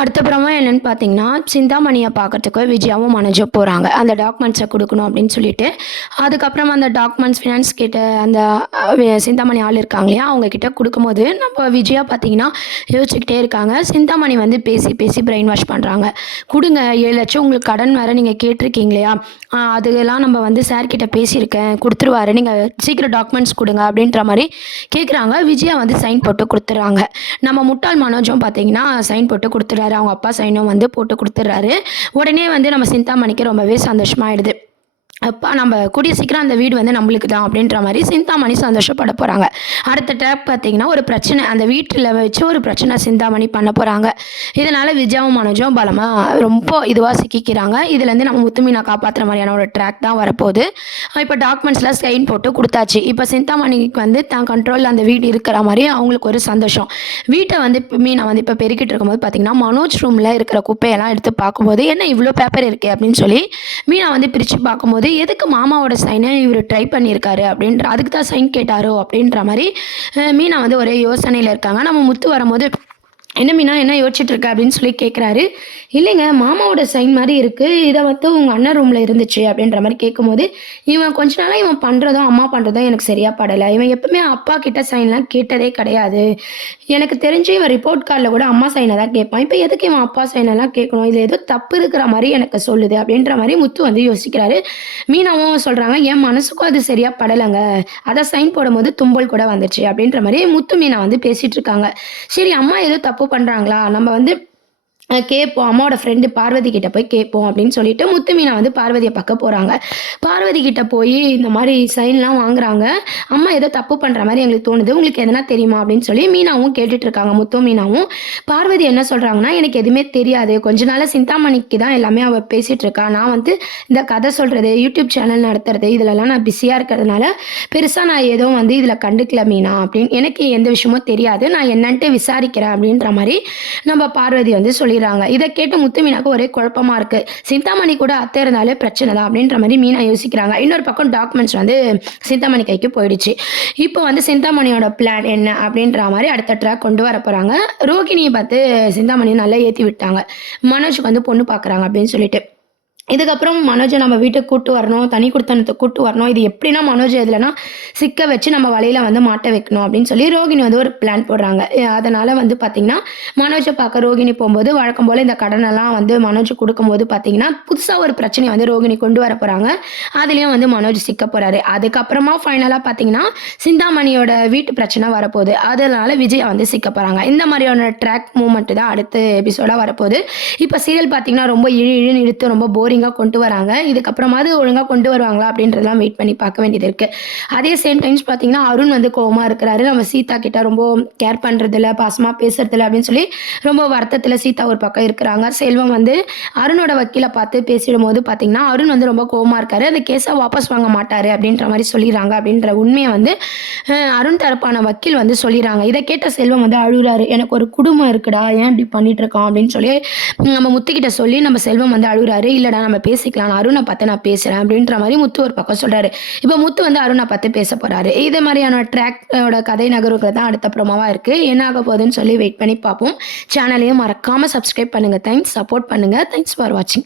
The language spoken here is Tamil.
அடுத்தப்புறமா என்னன்னு பார்த்தீங்கன்னா, சிந்தாமணிய பார்க்கறதுக்கு விஜயாவும், மனோஜும் போறாங்க. அந்த டாக்குமெண்ட்ஸ குடுக்கணும் அப்படின்னு சொல்லிட்டு. அதுக்கப்புறமா அந்த டாக்குமெண்ட்ஸ் ஃபினான்ஸ் கிட்ட அந்த சிந்தாமணி ஆள் இருக்காங்க இல்லையா? அவங்க கிட்ட குடுக்கும்போது, நம்ம விஜயா பார்த்தீங்கன்னா, யோசிச்சுக்கிட்டே இருக்காங்க. சிந்தாமணி வந்து பேசி, பேசி பிரெயின் வாஷ் பண்றாங்க. குடுங்க 7,00,000 உங்களுக்கு கடன் வேற நீங்க கேட்டிருக்கீங்க இல்லையா? அதெல்லாம் நம்ம வந்து சார் கிட்ட பேசியிருக்கேன். குடுத்துருவாரு. நீங்க சீக்கிரம் டாக்குமெண்ட்ஸ் குடுங்க அப்படின்ற மாரி கேட்குறாங்க. விஜயா வந்து சைன் போட்டு குடுத்துர்றாங்க. நம்ம முட்டாள் மனோஜும் பார்த்தீங்கன்னா, சைன் போட்டு குடுத்துறாரு. அவங்க அப்பா சைனும் வந்து போட்டு குடுத்துடுறாரு. உடனே வந்து நம்ம சிந்தாமணிக்கு ரொம்பவே சந்தோஷமாயிடுது. அப்பா நம்ம கூடிய சீக்கிரம் அந்த வீடு வந்து நம்மளுக்கு தான் அப்படின்ற மாதிரி சிந்தாமணி சந்தோஷப்பட போகிறாங்க. அடுத்த டேப் பார்த்தீங்கன்னா ஒரு பிரச்சனை அந்த வீட்டில் வச்சு ஒரு பிரச்சனை சிந்தாமணி பண்ண போகிறாங்க. இதனால் விஜயாவும் மனோஜும் பலமாக ரொம்ப இதுவாக சிக்கிக்கிறாங்க. இதுலேருந்து நம்ம முத்துமீனா காப்பாற்றுற மாதிரியான ஒரு ட்ராக் தான் வரப்போகுது. இப்போ டாக்குமெண்ட்ஸ்லாம் சைன் போட்டு கொடுத்தாச்சு. இப்போ சிந்தாமணிக்கு வந்து தான் கண்ட்ரோலில் அந்த வீடு இருக்கிற மாதிரி அவங்களுக்கு ஒரு சந்தோஷம். வீட்டை வந்து மீனா வந்து இப்போ பெருக்கிட்டு இருக்கும்போது பார்த்தீங்கன்னா மனோஜ் ரூமில் இருக்கிற குப்பையெல்லாம் எடுத்து பார்க்கும்போது என்ன இவ்வளோ பேப்பர் இருக்கே அப்படின்னு சொல்லி மீனா வந்து பிரித்து பார்க்கும்போது எதுக்கு மாமாவோட சைனை இவர் ட்ரை பண்ணியிருக்காரு அப்படின்ற அதுக்கு தான் சைன் கேட்டாரோ அப்படின்ற மாதிரி மீனா வந்து ஒரே யோசனையில் இருக்காங்க. நம்ம முத்து வரும்போது என்ன மீனா என்ன யோசிச்சுட்டு இருக்க அப்படின்னு சொல்லி கேட்குறாரு. இல்லைங்க மாமாவோட சைன் மாதிரி இருக்குது, இதை வந்து உங்கள் அண்ணன் ரூமில் இருந்துச்சு அப்படின்ற மாதிரி கேட்கும்போது இவன் கொஞ்ச நாளாக இவன் பண்ணுறதும் அம்மா பண்ணுறதும் எனக்கு சரியாக படலை. இவன் எப்பவுமே அப்பா கிட்ட சைன்லாம் கேட்டதே கிடையாது. எனக்கு தெரிஞ்சு இவன் ரிப்போர்ட் கார்டில் கூட அம்மா சைனை தான் கேட்பான். இப்போ எதுக்கு இவன் அப்பா சைனெல்லாம் கேட்கணும், இது ஏதோ தப்பு இருக்கிற மாதிரி எனக்கு சொல்லுது அப்படின்ற மாதிரி முத்து வந்து யோசிக்கிறாரு. மீனாவும் சொல்கிறாங்க என் மனசுக்கும் அது சரியாக படலைங்க, அதை சைன் போடும்போது தும்பல் கூட வந்துச்சு அப்படின்ற மாதிரி முத்து மீனா வந்து பேசிகிட்டு இருக்காங்க. சரி அம்மா ஏதோ தப்பு பண்ணுறாங்களா, நம்ம வந்து கேட்போம் அம்மாவோட ஃப்ரெண்டு பார்வதி கிட்ட போய் கேட்போம் அப்படின்னு சொல்லிட்டு முத்து மீனா வந்து பார்வதியை பார்க்க போகிறாங்க. பார்வதி கிட்ட போய் இந்த மாதிரி சைன்லாம் வாங்குறாங்க. அம்மா ஏதோ தப்பு பண்ணுற மாதிரி எங்களுக்கு தோணுது, உங்களுக்கு எதனா தெரியுமா அப்படின்னு சொல்லி மீனாவும் கேட்டுட்டு இருக்காங்க. முத்து மீனாவும் பார்வதி என்ன சொல்கிறாங்கன்னா எனக்கு எதுவுமே தெரியாது, கொஞ்ச நாள் சிந்தாமணிக்கு தான் எல்லாமே அவள் பேசிகிட்டு இருக்கா, நான் வந்து இந்த கதை சொல்கிறது யூடியூப் சேனல் நடத்துறது இதிலலாம் நான் பிஸியாக இருக்கிறதுனால பெருசாக நான் எதுவும் வந்து இதில் கண்டுக்கல மீனா அப்படின்னு, எனக்கு எந்த விஷயமும் தெரியாது, நான் என்னன்ட்டு விசாரிக்கிறேன் அப்படின்ற மாதிரி நம்ம பார்வதி வந்து சொல்லிடுறாங்க. இதை கேட்டு முத்து மீனாக்கு ஒரே குழப்பமா இருக்கு. சிந்தாமணி கூட அத்தை இருந்தாலே பிரச்சனை தான் அப்படின்ற மாதிரி மீனா யோசிக்கிறாங்க. இன்னொரு பக்கம் டாக்குமெண்ட்ஸ் வந்து சிந்தாமணி கைக்கு போயிடுச்சு. இப்போ வந்து சிந்தாமணியோட பிளான் என்ன அப்படின்ற மாதிரி அடுத்த ட்ராக் கொண்டு வர போறாங்க. ரோகிணியை பார்த்து சிந்தாமணியை நல்லா ஏற்றி விட்டாங்க. மனோஜுக்கு வந்து பொண்ணு பார்க்குறாங்க அப்படின்னு சொல்லிட்டு. இதுக்கப்புறம் மனோஜை நம்ம வீட்டுக்கு கூட்டு வரணும், தனி குடுத்தனத்துக்கு கூட்டு வரணும். இது எப்படின்னா மனோஜ் எதுலனா சிக்க வச்சு நம்ம வலையில வந்து மாட்ட வைக்கணும் அப்படின்னு சொல்லி ரோகிணி வந்து ஒரு பிளான் போடுறாங்க. அதனால வந்து பார்த்தீங்கன்னா மனோஜை பார்க்க ரோகிணி போகும்போது வழக்கம் போல் இந்த கடனெல்லாம் வந்து மனோஜ் கொடுக்கும்போது பார்த்தீங்கன்னா புதுசாக ஒரு பிரச்சனையை வந்து ரோகிணி கொண்டு வர போகிறாங்க. அதுலேயும் வந்து மனோஜ் சிக்க போகிறாரு. அதுக்கப்புறமா ஃபைனலாக பார்த்தீங்கன்னா சிந்தாமணியோட வீட்டு பிரச்சனை வரப்போகுது. அதனால விஜயா வந்து சிக்க போகிறாங்க. இந்த மாதிரியான ட்ராக் மூமெண்ட் தான் அடுத்த எபிசோடாக வரப்போகுது. இப்போ சீரியல் பார்த்தீங்கன்னா ரொம்ப இழுன்னு இழுத்து ரொம்ப போரிங்காக கொண்டு வராங்க. இதுக்கப்புறமாவது ஒழுங்காக கொண்டு வருவாங்களா அப்படின்றதெல்லாம் வெயிட் பண்ணி பார்க்க வேண்டியது இருக்குது. அதே சேம் டைம்ஸ் பார்த்தீங்கன்னா அருண் வந்து கோவமாக இருக்கிறாரு. நம்ம சீதா கிட்ட ரொம்ப கேர் பண்ணுறதில்ல, பாசமாக பேசுறதில்ல அப்படின்னு சொல்லி ரொம்ப வருத்தத்தில் சீதா ஒரு பக்கம் இருக்கிறாங்க. செல்வம் வந்து அருணோட வக்கீலை பார்த்து பேசிடும்போது பார்த்தீங்கன்னா அருண் வந்து ரொம்ப கோவமாக இருக்காரு. அந்த கேஸை வாபஸ் வாங்க மாட்டாரு அப்படின்ற மாதிரி சொல்லிடுறாங்க. அப்படின்ற உண்மையை வந்து அருண் தரப்பான வக்கீல் வந்து சொல்லிடுறாங்க. இதை கேட்ட செல்வம் வந்து அழுகுறாரு. எனக்கு ஒரு குடும்பம் இருக்குடா, ஏன் இப்படி பண்ணிட்டு இருக்கோம் அப்படின்னு சொல்லி நம்ம முத்துக்கிட்ட சொல்லி நம்ம செல்வம் வந்து அழுகுறாரு. இல்லைடா நம்ம பேசிக்கலாம், அருணை பார்த்து நான் பேசுகிறேன் அப்படின்ற மாதிரி முத்து ஒரு பக்கம் சொல்கிறாரு. இப்போ முத்து வந்து அருணை பார்த்து பேச போகிறாரு. இதே மாதிரியான ட்ராக்கோட கதை நகர்வுகள் தான் அடுத்த ப்ரோமோவாக இருக்குது. என்ன ஆக போகுதுன்னு சொல்லி வெயிட் பண்ணி பார்ப்போம். சேனலையும் மறக்காமல் சப்ஸ்கிரைப் பண்ணுங்கள். தேங்க்ஸ், சப்போர்ட் பண்ணுங்கள். தேங்க்ஸ் ஃபார் வாட்சிங்.